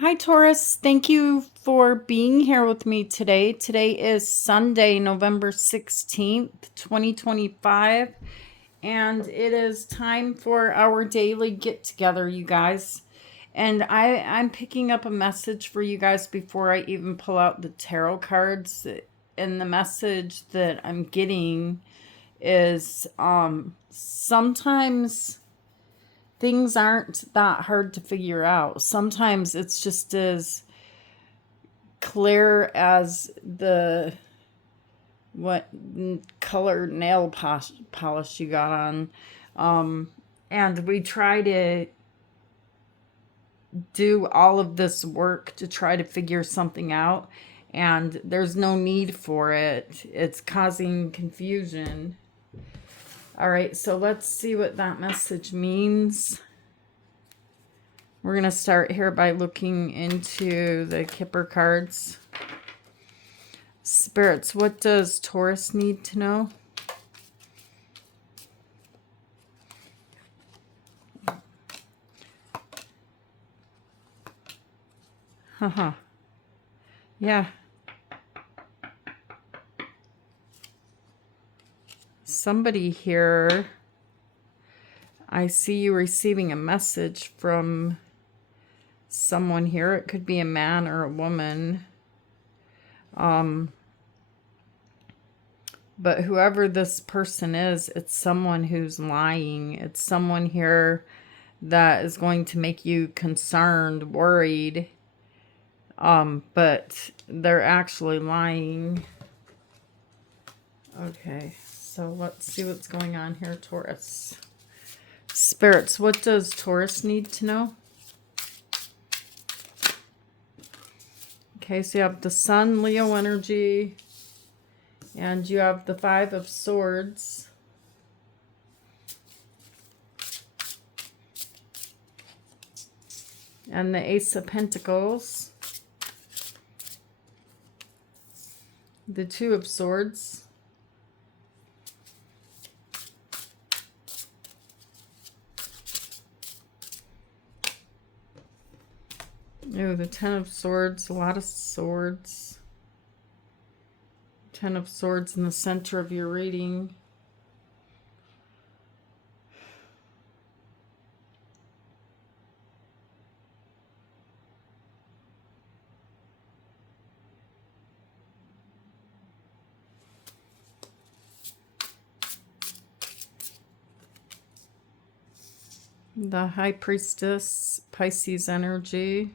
Hi, Taurus. Thank you for being here with me today. Today is Sunday, November 16th, 2025, and it is time for our daily get together, you guys. And I'm picking up a message for you guys before I even pull out the tarot cards. And the message that I'm getting is sometimes things aren't that hard to figure out. Sometimes it's just as clear as the what color nail polish you got on. And we try to do all of this work to try to figure something out, and there's no need for it. It's causing confusion. All right, so let's see what that message means. We're going to start here by looking into the Kipper cards. Spirits, what does Taurus need to know? Haha. Yeah. Somebody here, I see you receiving a message from someone here. It could be a man or a woman. But whoever this person is, it's someone who's lying. It's someone here that is going to make you concerned, worried. But they're actually lying. Okay, so let's see what's going on here, Taurus. Spirits, what does Taurus need to know? Okay, so you have the Sun, Leo energy, and you have the Five of Swords. And the Ace of Pentacles. The Two of Swords. Oh, the Ten of Swords, a lot of swords. Ten of Swords in the center of your reading. The High Priestess, Pisces energy.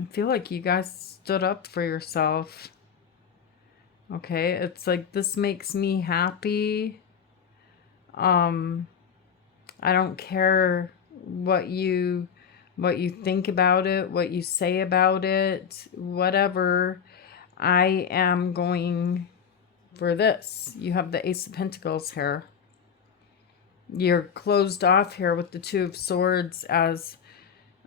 I feel like you guys stood up for yourself. Okay, it's like, this makes me happy. I don't care what you think about it, what you say about it, whatever. I am going for this. You have the Ace of Pentacles here. You're closed off here with the Two of Swords, as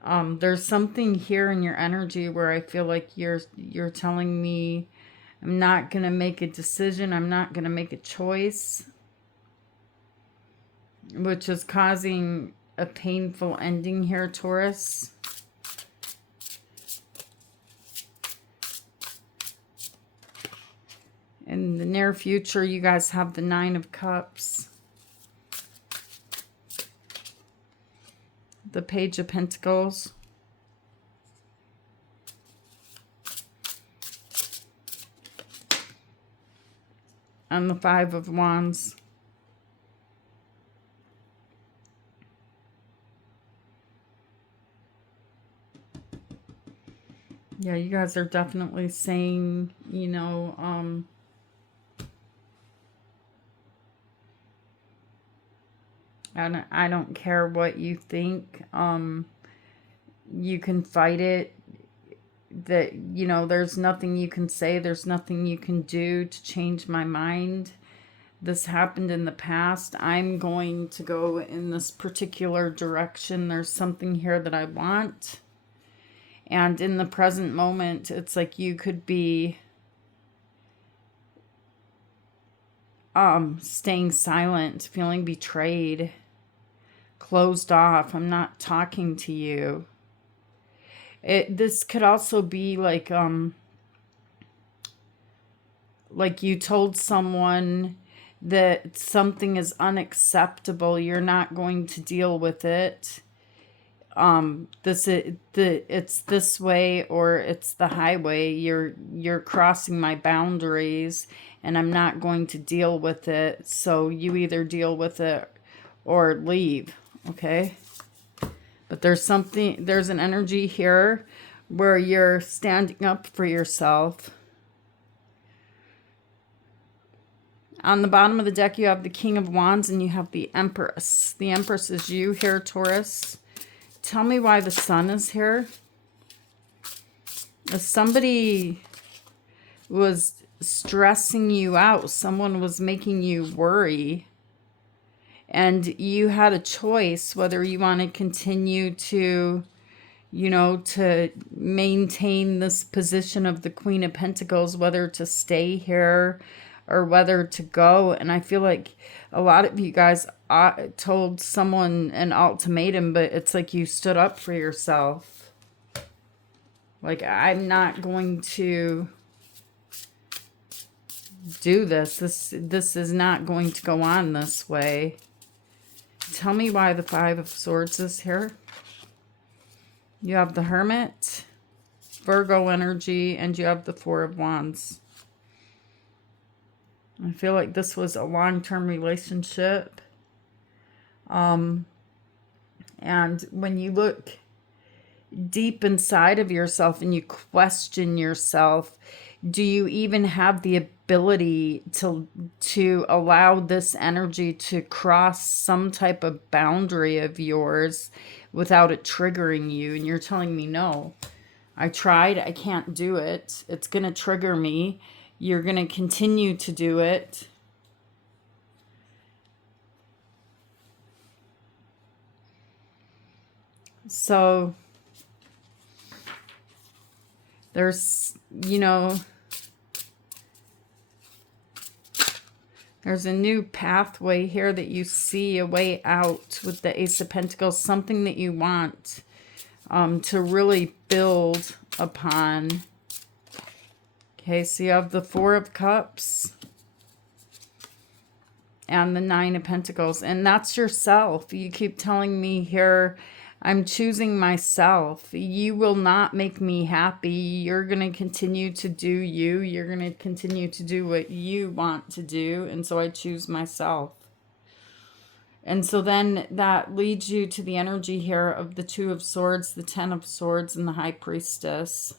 there's something here in your energy where I feel like you're telling me, I'm not going to make a decision, I'm not going to make a choice, which is causing a painful ending here, Taurus. In the near future, you guys have the Nine of Cups, the Page of Pentacles, and the Five of Wands. Yeah, you guys are definitely saying, you know, and I don't care what you think. You can fight it. That, you know, there's nothing you can say, there's nothing you can do to change my mind. This happened in the past. I'm going to go in this particular direction. There's something here that I want. And in the present moment, it's like you could be staying silent, feeling betrayed, closed off. I'm not talking to you. This could also be like you told someone that something is unacceptable. You're not going to deal with it. It's this way or it's the highway. You're crossing my boundaries and I'm not going to deal with it. So you either deal with it or leave. Okay. But there's an energy here where you're standing up for yourself. On the bottom of the deck, you have the King of Wands and you have the Empress. The Empress is you here, Taurus. Tell me why the Sun is here. If somebody was stressing you out, someone was making you worry, and you had a choice whether you want to continue to, to maintain this position of the Queen of Pentacles, whether to stay here or whether to go. And I feel like a lot of you guys told someone an ultimatum, but it's like you stood up for yourself. Like, I'm not going to do this. This is not going to go on this way. Tell me why the Five of Swords is here. You have the Hermit, Virgo energy, and you have the Four of Wands. I feel like this was a long-term relationship. And when you look deep inside of yourself and you question yourself, do you even have the ability to allow this energy to cross some type of boundary of yours without it triggering you? And you're telling me, no, I tried, I can't do it. It's going to trigger me. You're going to continue to do it. So there's, there's a new pathway here that you see a way out with the Ace of Pentacles, something that you want to really build upon. Okay, so you have the Four of Cups and the Nine of Pentacles, and that's yourself. You keep telling me here, I'm choosing myself. You will not make me happy. You're going to continue to do you. You're going to continue to do what you want to do, and so I choose myself. And so then that leads you to the energy here of the Two of Swords, the Ten of Swords, and the High Priestess.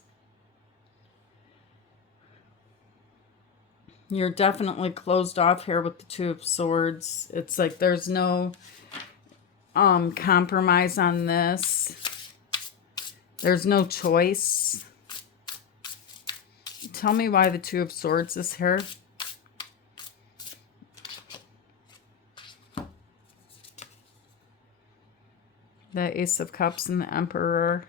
You're definitely closed off here with the Two of Swords. It's like there's no compromise on this. There's no choice. Tell me why the Two of Swords is here. The Ace of Cups and the Emperor.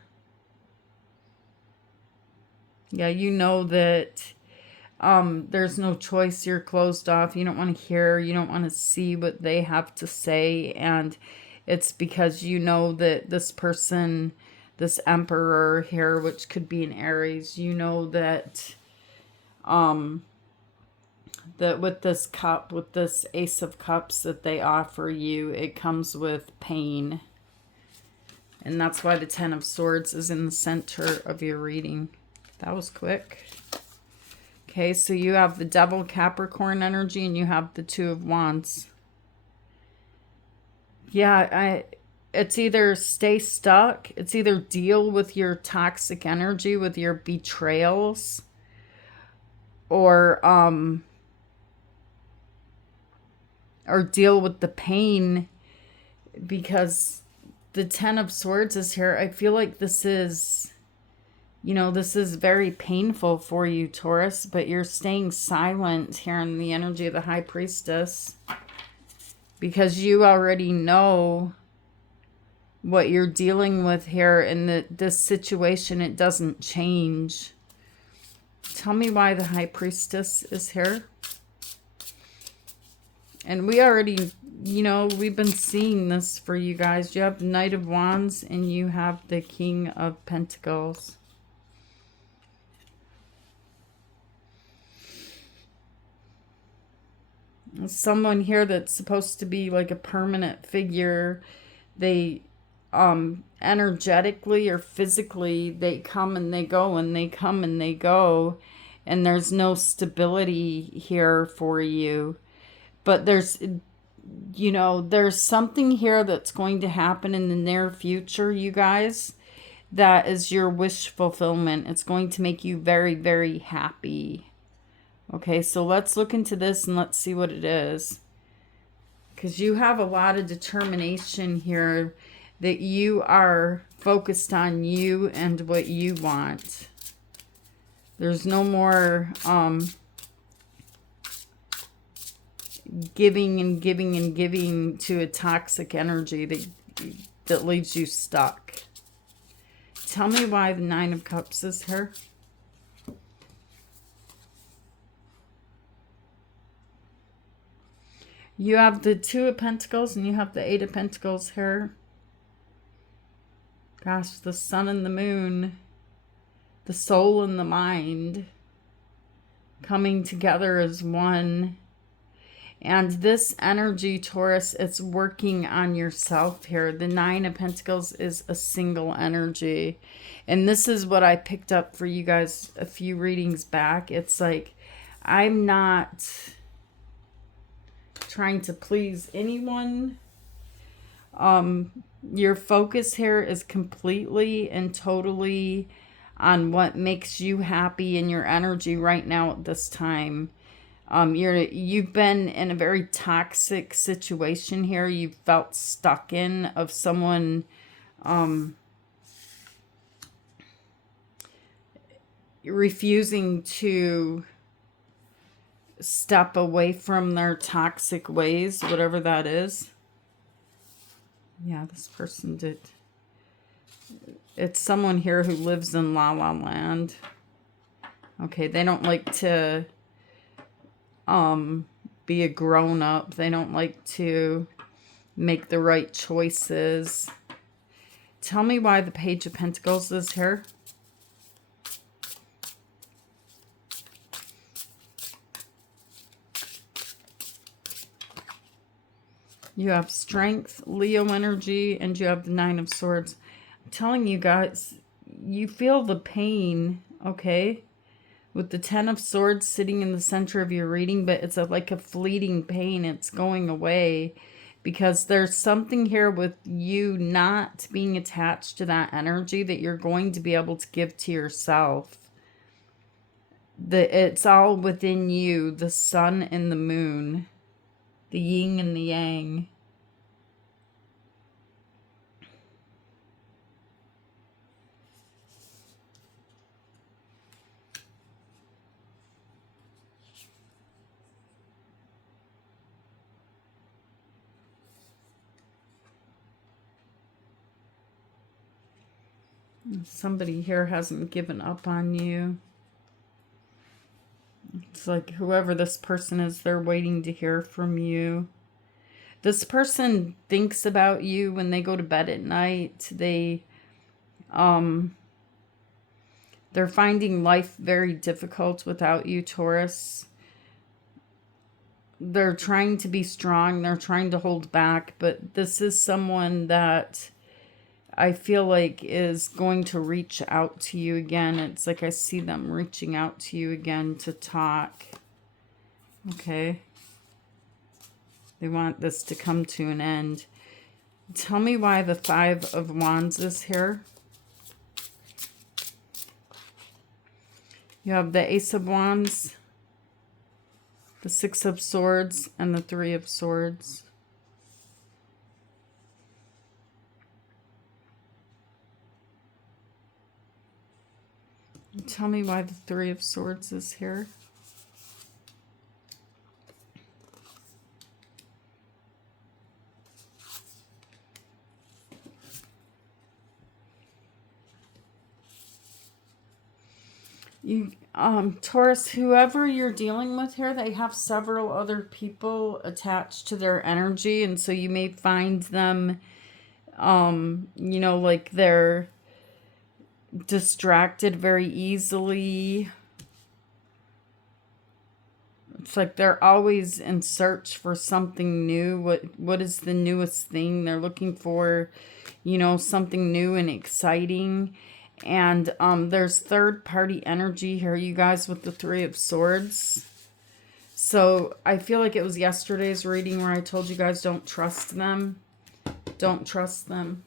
Yeah, you know that there's no choice. You're closed off. You don't want to hear. You don't want to see what they have to say. And it's because you know that this person, this Emperor here, which could be an Aries, you know that that with this cup, with this Ace of Cups that they offer you, it comes with pain. And that's why the Ten of Swords is in the center of your reading. That was quick. Okay, so you have the Devil Capricorn energy and you have the Two of Wands. Yeah, it's either stay stuck, it's either deal with your toxic energy, with your betrayals, or deal with the pain, because the Ten of Swords is here. I feel like this is, this is very painful for you, Taurus, but you're staying silent here in the energy of the High Priestess because you already know what you're dealing with here, and that this situation, it doesn't change. Tell me why the High Priestess is here. And we already, you know, we've been seeing this for you guys. You have the Knight of Wands and you have the King of Pentacles. Someone here that's supposed to be like a permanent figure, they energetically or physically, they come and they go and they come and they go, and there's no stability here for you. But there's, you know, there's something here that's going to happen in the near future, you guys, that is your wish fulfillment. It's going to make you very, very happy. Okay, so let's look into this and let's see what it is. Because you have a lot of determination here that you are focused on you and what you want. There's no more giving and giving and giving to a toxic energy that leaves you stuck. Tell me why the Nine of Cups is here. You have the Two of Pentacles and you have the Eight of Pentacles here. Gosh, the Sun and the Moon, the soul and the mind coming together as one. And this energy, Taurus, it's working on yourself here. The Nine of Pentacles is a single energy. And this is what I picked up for you guys a few readings back. It's like, I'm not trying to please anyone. Your focus here is completely and totally on what makes you happy in your energy right now at this time. You've been in a very toxic situation here. You've felt stuck in of someone refusing to step away from their toxic ways, whatever that is. Yeah, this person did. It's someone here who lives in La La Land. Okay, they don't like to be a grown-up. They don't like to make the right choices. Tell me why the Page of Pentacles is here. You have Strength, Leo energy, and you have the Nine of Swords. I'm telling you guys, you feel the pain, okay? With the Ten of Swords sitting in the center of your reading, but it's like a fleeting pain. It's going away because there's something here with you not being attached to that energy that you're going to be able to give to yourself. It's all within you, the sun and the moon, the yin and the yang. Somebody here hasn't given up on you. It's like whoever this person is, they're waiting to hear from you. This person thinks about you when they go to bed at night. They're finding life very difficult without you, Taurus. They're trying to be strong. They're trying to hold back. But this is someone that I feel like is going to reach out to you again. It's like I see them reaching out to you again to talk. Okay. They want this to come to an end. Tell me why the Five of Wands is here. You have the Ace of Wands, the Six of Swords, and the Three of Swords. Tell me why the Three of Swords is here. You, Taurus, whoever you're dealing with here, they have several other people attached to their energy, and so you may find them, you know, like they're distracted very easily. It's like they're always in search for something new. What is the newest thing they're looking for? You know, something new and exciting. And there's third party energy here, you guys, with the Three of Swords. So I feel like it was yesterday's reading where I told you guys don't trust them. Don't trust them.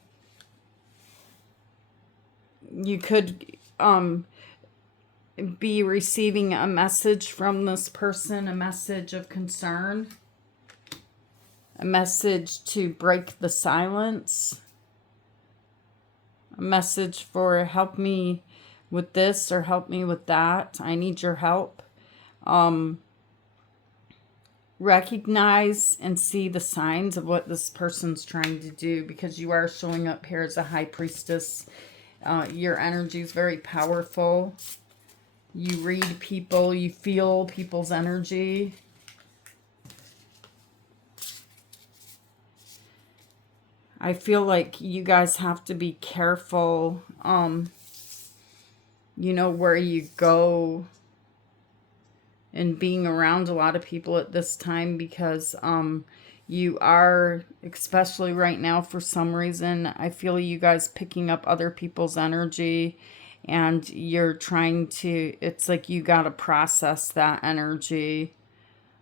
You could be receiving a message from this person, a message of concern, a message to break the silence, a message for help me with this or help me with that. I need your help. Recognize and see the signs of what this person's trying to do, because you are showing up here as a high priestess. Your energy is very powerful. You read people, you feel people's energy. I feel like you guys have to be careful, you know, where you go and being around a lot of people at this time, because you are, especially right now for some reason, I feel you guys picking up other people's energy, and you're trying to, it's like you got to process that energy.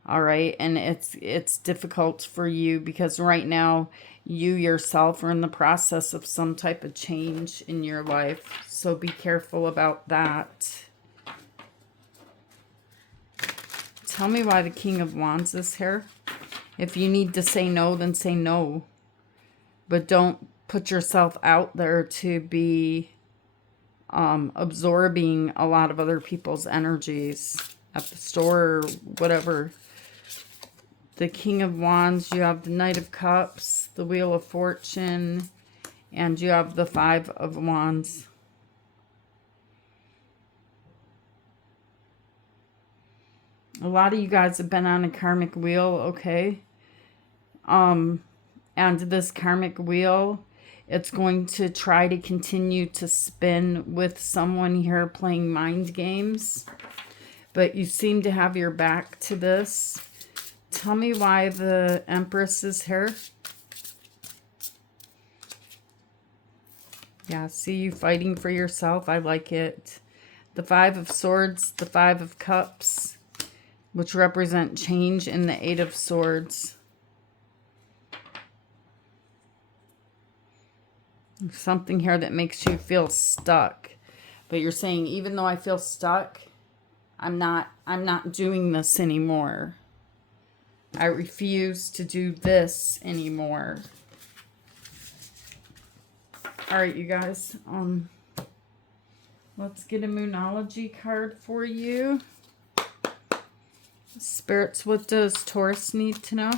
All right. And it's difficult for you because right now you yourself are in the process of some type of change in your life. So be careful about that. Tell me why the King of Wands is here. If you need to say no, then say no. But don't put yourself out there to be absorbing a lot of other people's energies at the store or whatever. The King of Wands, you have the Knight of Cups, the Wheel of Fortune, and you have the Five of Wands. A lot of you guys have been on a karmic wheel, okay? And this karmic wheel, it's going to try to continue to spin with someone here playing mind games. But you seem to have your back to this. Tell me why the Empress is here. Yeah, see you fighting for yourself. I like it. The Five of Swords, the Five of Cups, which represent change, in the Eight of Swords. Something here that makes you feel stuck. But you're saying, even though I feel stuck, I'm not doing this anymore. I refuse to do this anymore. All right, you guys. Let's get a Moonology card for you. Spirits, what does Taurus need to know?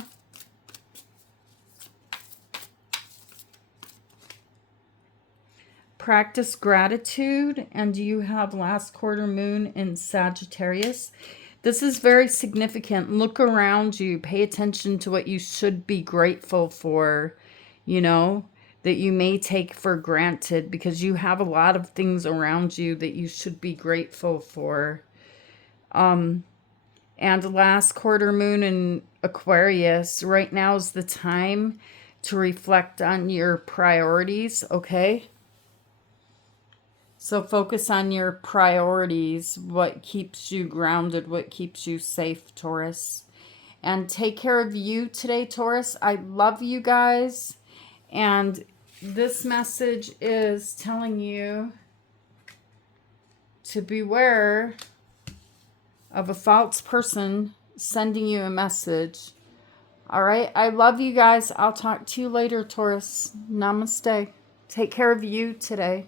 Practice gratitude, and you have last quarter moon in Sagittarius. This is very significant. Look around you. Pay attention to what you should be grateful for, you know, that you may take for granted, because you have a lot of things around you that you should be grateful for. And last quarter moon in Aquarius, right now is the time to reflect on your priorities, okay? So focus on your priorities, what keeps you grounded, what keeps you safe, Taurus. And take care of you today, Taurus. I love you guys. And this message is telling you to beware of a false person sending you a message. All right. I love you guys. I'll talk to you later, Taurus. Namaste. Take care of you today.